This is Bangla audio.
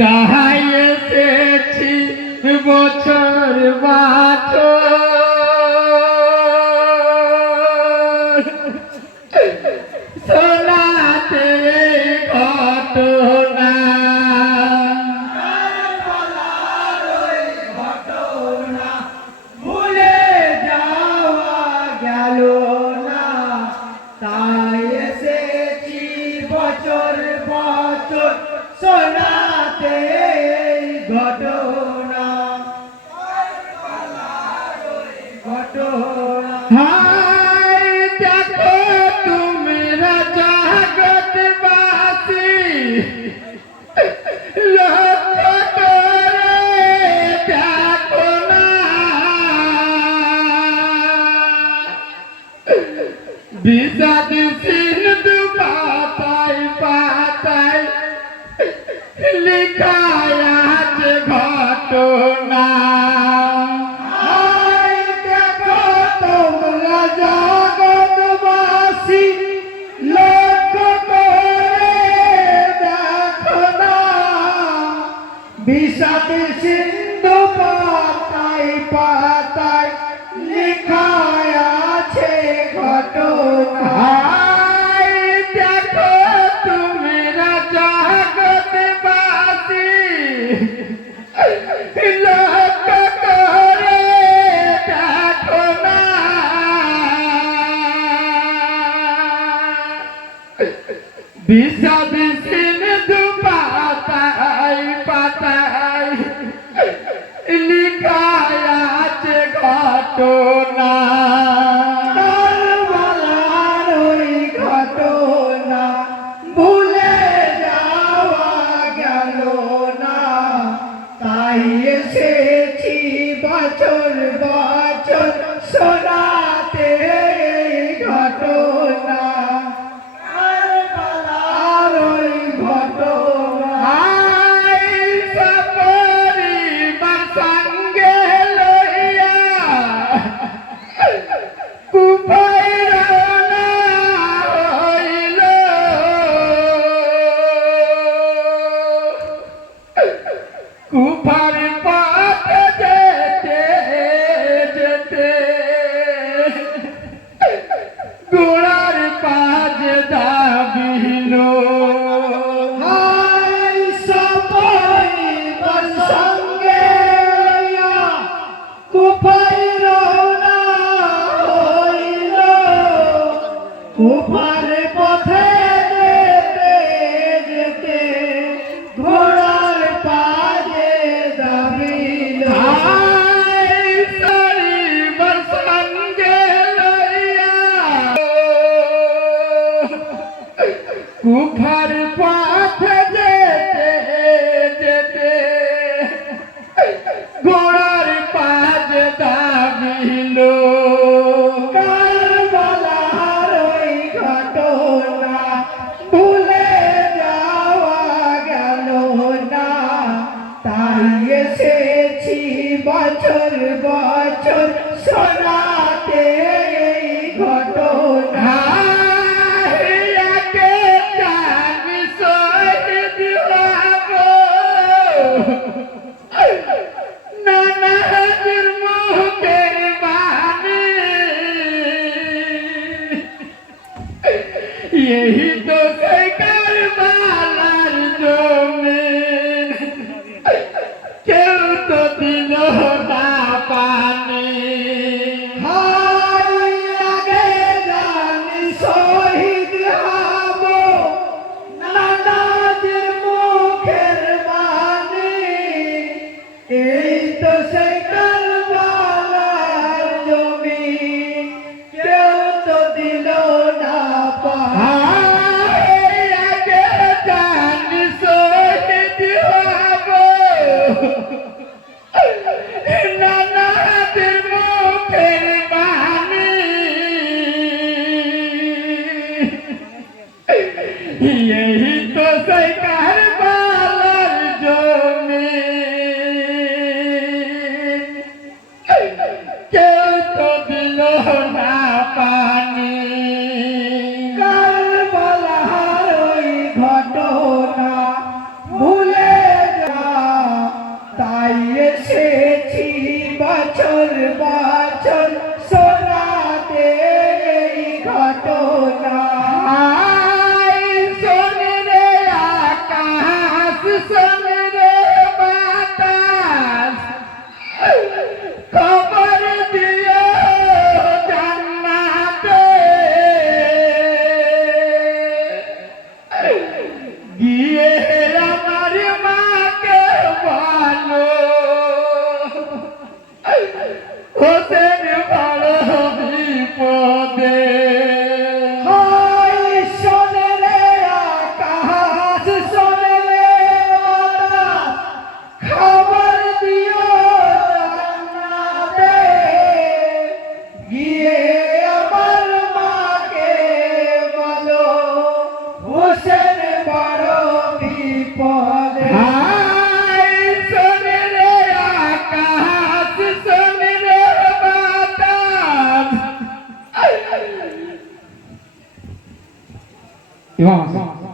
তাই এসেছি বছর বছর শোনাতে ঘটনা ভুলে যাওয়া গেল না। তাই এসেছি বছর বছর শোনাতে ঘটনা হায় দেখো তোমরা জগৎবাসী লক্ষ্য করে দেখো না বিষাদ সিন্ধু পাতায় পাতায় লিখা আছে ঘটনা। হায় দেখো তোমরা জগৎবাসী লক্ষ্য করে দেখো না বিষাদ সিন্ধু পাতায় পাতায় লিখা আছে ঘটনা। হায় দেখো তোমরা জগৎবাসী লক্ষ্য করে দেখো না বিষাদ সিন্ধু পাতায় পাতায় লিখা আছে ঘটনা। কারবালার ওই ঘটনা ভুলে যাওয়া গেল না। তাই এসেছি বছর বছর শোনাতে ঘটনা। কারবালার ওই ঘটনা সপরিবার সঙ্গে লইয়া কুফায় রওনা হইল। কুফার পথ যেতে যেতে গোড়ার পাজ দাবিল। হায় সপরিবার সঙ্গে লইয়া কুফায় রওনা হইল। কুফার পথে যেতে যেতে ঘোড়ার পাজে দাবিল। হায় পরিবার সঙ্গে লইয়া কুফার পথে যেতে যেতে ঘোড়ার পাজ দাবিল। কারবালার ওই ঘটনা ভুলে যাওয়া গেল না। তাই এসেছি বছর বছর শোনাতে ঘটনা। একে জানি শহীদ হব নানাদের মুখের বাণী। यही तो কারবালার জমিন কেউ তো দিল না পানি। হায় আগে জানি শহীদ হব নানাদের মুখের বাণী। এই তো সেই কারবালার জমিন কেউ তো দিল না পানি। আগে জানি শহীদ হব বিপদে হায় শোনে রে আকাশ, শোনে রে বাতাস। ইমাম হাসান